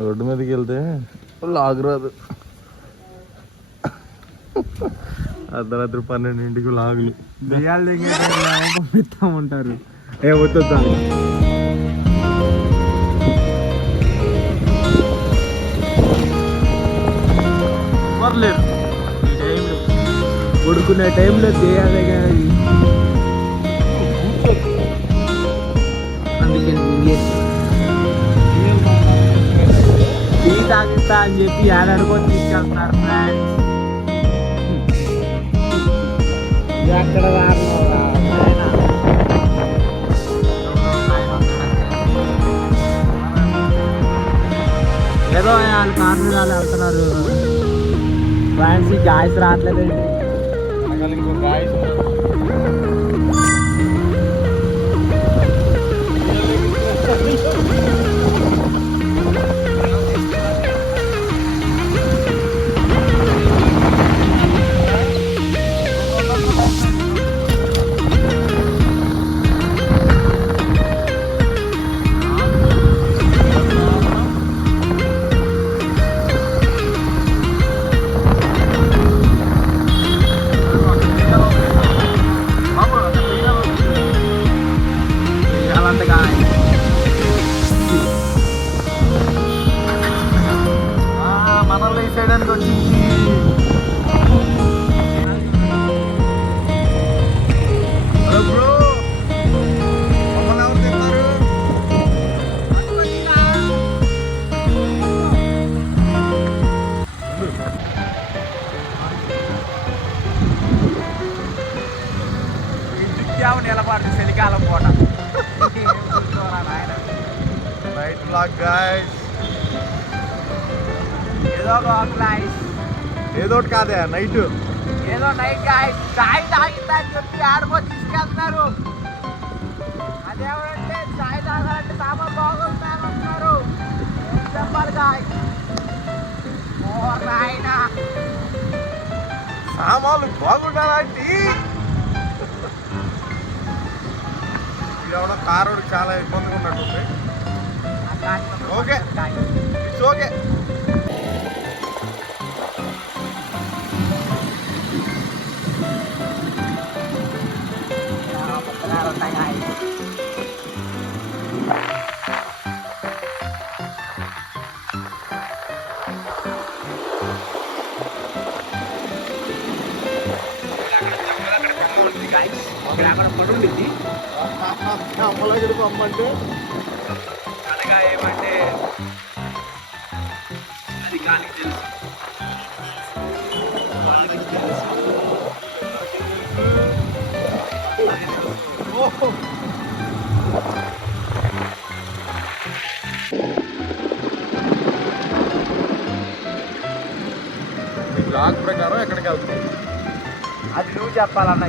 Road మీదకి వెళ్తే లాగురాదు. అర్ధరాత్రి 12ంటికి లాగులు దెయ్యాలు పంపిస్తా ఉంటారు. ఏ వద్దా పర్లేదు ఈ టైంలో కొడుకునే టైంలో దెయ్యాలే కానీ అందుకే టీ తాగిస్తా అని చెప్పి ఏడాడుకో తీసుకెళ్తున్నారు ఫ్రెండ్స్. ఎక్కడ ఏదో వాళ్ళు కారు మీద వాళ్ళు వెళ్తున్నారు ఫ్రెండ్స్. గాయస్ రావట్లేదు. ఇంకో గాయస్ మనల్ని చేయడానికి వచ్చింది. బ్రో మమ్మల్ని ఎవరు తిన్నారు? ఇంటికి నిలబడి చలికాలం పూట నైట్ బ్లాక్ గాయ్స్. ఏదో గాయ్స్ ఏదో ఒకటి కాదే నైట్. ఏదో నైట్ గాయ్స్ చాయ్ తాగిందా అని చెప్పి ఆడుకో తీసుకెళ్తున్నారు. అదేమంటే చాయ్ తాగాలంటే సామాన్ బాగుంటారంటున్నారు. ఏం చెప్పాలి గాయ్స్? ఓ నాయనా సామాన్లు బాగుండాలంటే ఎవడో కారోడు చాలా ఇబ్బందిగా ఉన్నట్టుంది. Okay it's okay. పడుండిద్ది అమ్మలగడి పంపంటే అనగా ఏమంటే అది గాలికి తెలుసు. బ్లాక్ ప్రకారం ఎక్కడికి వెళ్తాం అది నువ్వు చెప్పాలన్నా.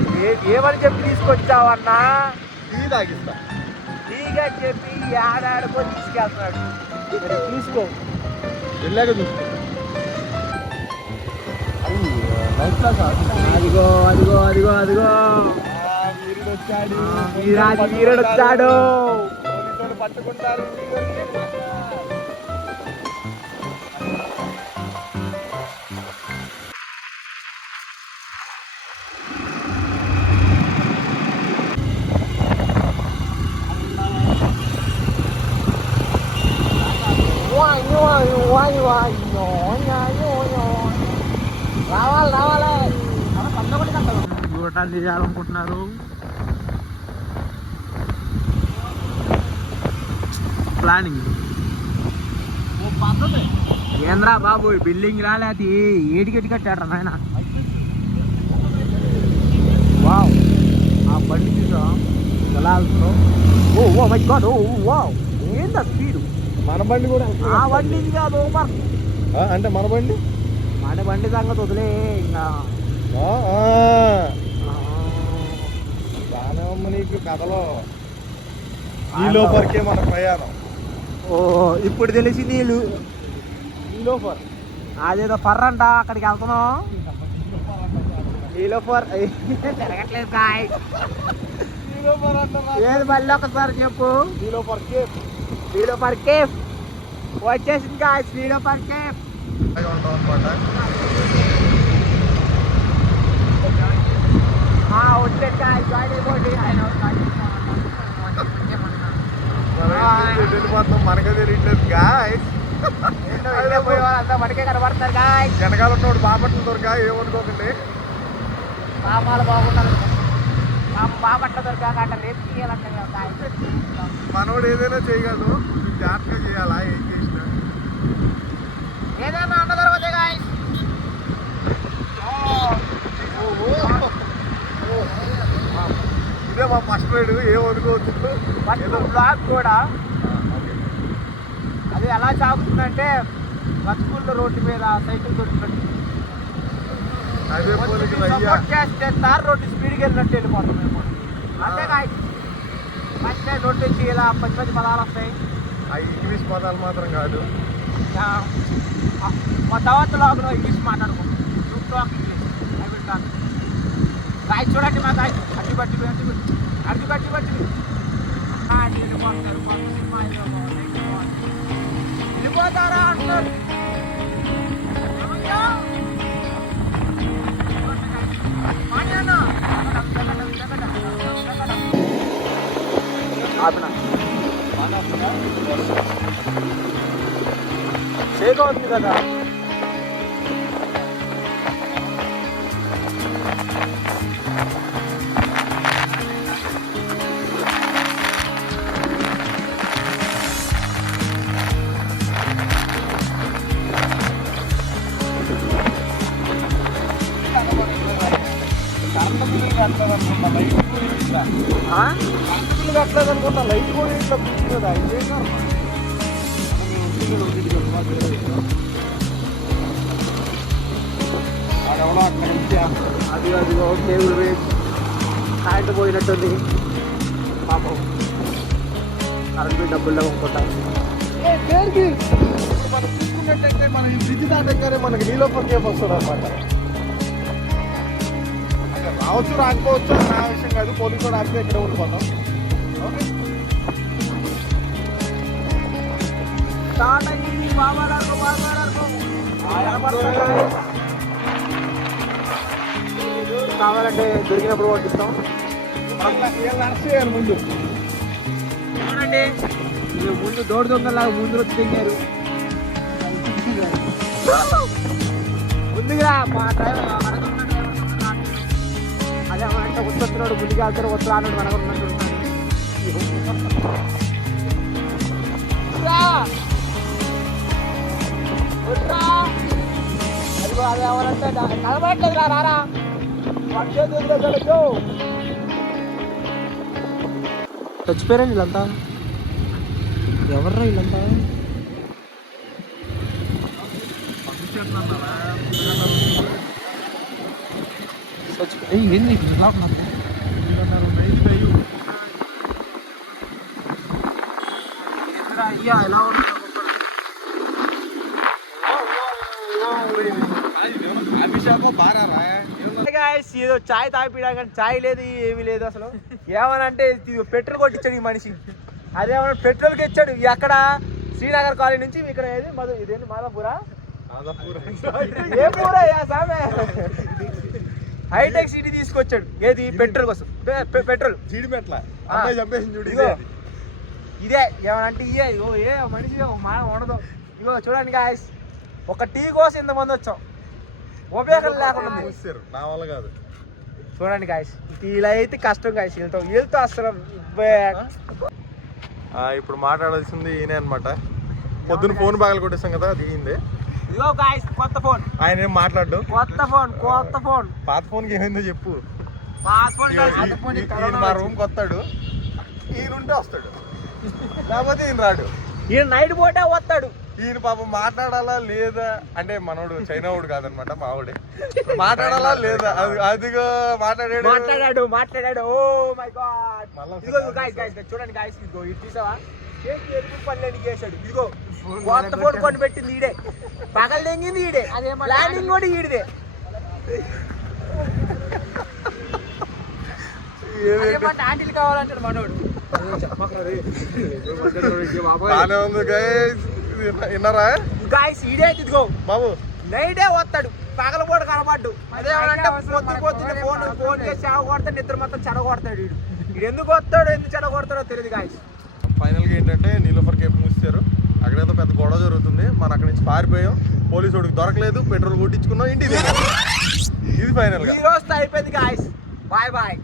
ఏమని చెప్పి తీసుకొచ్చావన్నా? టీ తాగిస్తా. టీగా చెప్పి ఏడాడుకో తీసుకెళ్తున్నాడు. తీసుకో వెళ్ళాక చూసుకో. అదిగో అదిగో అదిగో అదిగో వీరుడు వచ్చాడు. వీరుడు వచ్చాడు. పోలీసులు పట్టుకుంటారు. రావాలి రావాలి చూడటాలు చేయాలనుకుంటున్నారు. ప్లానింగ్ ఏంద్రా బాబు బిల్డింగ్ రాలే. అది ఏడికెట్టి కట్టాడు నాయన. వావ్ ఆ బండి చూసా ఎలా వెళ్తున్నావు? Oh my god. Oh wow ఏందా స్పీడ్. మన బండి కూడా ఆ బండి ఇది కాదు అంటే మన బండి సంగతి వదిలే. ఇంకా బాగానే ఉంది నీకు కథలో. ఈ లోపలికే మన ప్రయాణం. ఓ ఇప్పుడు తెలిసి నీళ్ళు ఈ లోపల అదేదో ఫర్ అంట అక్కడికి వెళ్తున్నాం. నీలో ఫర్ తిరగట్లేదు కాయ్. ఏది మళ్ళీ ఒకసారి చెప్పు. నీలో ఫర్ కేఫ్. నీలో ఫర్ కేఫ్ వచ్చేసింది గాయస్ వీడియో పర్కే ఉంటాం అనమాట. వచ్చేది గాయస్ జాయిన్ అయిపోండి. వెళ్ళిపోతాం, మనకే తెలియట్లేదు గాయస్. పోయే వాళ్ళంతా మనకే కనబడతారు గాయస్. వెనకాల ఉన్నోడు బాపట్ల దొరక ఏమనుకోకండి. పాపాలు బాగుంటారు, బాపట్ల దొరకాక అట్లా రేపు తీయాలంటే గాయస్. మనోడు ఏదైనా చేయగలదు, జాగ్రత్తగా చేయాలా ఏం చేసినా. ఏదైనా అన్న తర్వాత గాయస్. ఇదే మా ఫస్ట్ రైడ్, ఏమనుకోవచ్చు. బ్లాగ్ కూడా అది ఎలా సాగుతుందంటే బతుకుల్లో రోడ్డు మీద సైకిల్ దొరికినట్టు అదే పోలికి అయ్యా. సపోర్ట్ చేస్తే తార్ రోడ్డు స్పీడ్కి వెళ్ళినట్టు వెళ్ళిపోతాం మేము. అంతే గాయస్. ఫస్ట్ టైం రోడ్డు నుంచి ఇలా మంచి మంచి పదాలు వస్తాయి. ఆ ఇంగ్లీష్ పదాలు మాత్రం కాదు. మా తర్వాత లాగ్లో ఇంగ్లీష్ మాట్లాడుకుంటాం. ఇంగ్లీష్ గాయస్ చూడండి మా గాయస్ అడ్డు బట్టి వెళ్ళిపోతారా అంటారు. షేక్ అవుతుంది కదా. కట్టలేదు అనుకుంటా, లైట్ కూడా ఇట్లా కూర్చున్నదా అది అదిగో కేబుల్ వేసి కరెంట్ పోయినట్టుంది పాపం. కరెంట్ పోయి డబ్బులు లేవనుకుంటా. మనం చూసుకున్నట్టయితే మన ఈ బ్రిడ్జ్ దాటగానే మనకి నీలోపర్ కేప్ వస్తుంది అనమాట. రావచ్చు రాకపోవచ్చు నా విషయం కాదు, పోలీసు కూడా ఆపితే ఇక్కడే ఉండిపోతాం. ఓకే కావాలంటే దొరికినప్పుడు కొట్టిస్తాం. ముందు చూడండి ముందు దోడు దొంగలాగా ముందు వచ్చి దిగారు. ముందుగా మా డ్రైవర్ అదే అంటే వస్తున్నాడు ముందుగా వెళ్తారు, వస్తు రానుడు మనకు ఉన్నట్టు ఉంటాడు. అదిగో అది ఎవరంటే కనబడట్లేదు రారా చచ్చిపోయారండి వీళ్ళంతా. ఎవర్రా వీళ్ళంతా? ఏంది అయ్యా ఎలా ఏదో చాయ్ తాగిపోయా కానీ చాయ్ లేదు ఏమీ లేదు అసలు. ఏమనంటే పెట్రోల్ కొట్టించాడు ఈ మనిషి. అదేమన్నా పెట్రోల్కి ఇచ్చాడు. ఎక్కడ శ్రీనగర్ కాలనీ నుంచి ఇక్కడ ఏది ఇదేంటి మాదాపూరా ఏ పూరా సామె హైటెక్ సిటీ తీసుకొచ్చాడు. ఏది పెట్రోల్ కోసం, పెట్రోల్ జీడిమెట్ల ఇదే ఏమనంటే ఇదే ఇగో ఏ మనిషి మా ఉండదు. ఇగో చూడండి గాయస్, ఒక టీ కోసం ఇంతమంది వచ్చాం, ఉపయోగం లేకుండా నా వల్ల కాదు. చూడండి గాయస్, ఇలా అయితే కష్టం గాయస్. వీళ్ళతో అసలు ఇప్పుడు మాట్లాడాల్సింది ఈయనే అనమాట. పొద్దున్న ఫోన్ బాగా కొట్టేస్తాం కదా, దిగింది. ఇగో గాయస్ కొత్త ఫోన్. ఆయన ఏం మాట్లాడు. కొత్త ఫోన్ పాత ఫోన్కి ఏమైందో చెప్పు. ఈయన మా రూమ్కి వస్తాడు, ఈయనుంటే వస్తాడు, లేకపోతే ఈయన రాడు. ఈయన నైట్ పూటే వస్తాడు. ఈయన పాపం మాట్లాడాలా లేదా అంటే, మనోడు చైనావుడు కాదనమాట, మావాడే. మాట్లాడాలా లేదా అదిగో మాట్లాడాడు. Oh my god. ఇదిగో గాయస్ చూడండి గాయస్, ఇదిగో ఇది చూసావా పనులు చేశాడు. ఇదిగో కొత్త ఫోన్ కొని పెట్టింది ఈడే, పగలు తెంగింది ఈడే, ప్లానింగ్ కూడా ఈడిదే. ఆంటీలు కావాలంటాడు మనోడు. బాగానే ఉంది గైస్, విన్నారా గాయస్ ఈడే ఇదిగో బాబు? నైటే వస్తాడు, పగలపూట కనబడ్డు. అదేమనంటే పొద్దున్నే ఫోన్ చేసి చెడగొడతాడు, నిద్ర మొత్తం చెడగొడతాడు. వీడు ఎందుకు వస్తాడు, ఎందుకు చెడగొడతాడో తెలియదు గాయస్. ఫైనల్ గా ఏంటంటే నీలోఫర్ కేప్ మూసారు. అక్కడేదో పెద్ద గొడవ జరుగుతుంది. మనం అక్కడి నుంచి పారిపోయాం, పోలీసు వాడికి దొరకలేదు, పెట్రోల్ కొట్టించుకున్నాం, ఇంటికి ఇది ఫైనల్ గా ఈ రోజు అయిపోయింది గాయస్. Bye bye.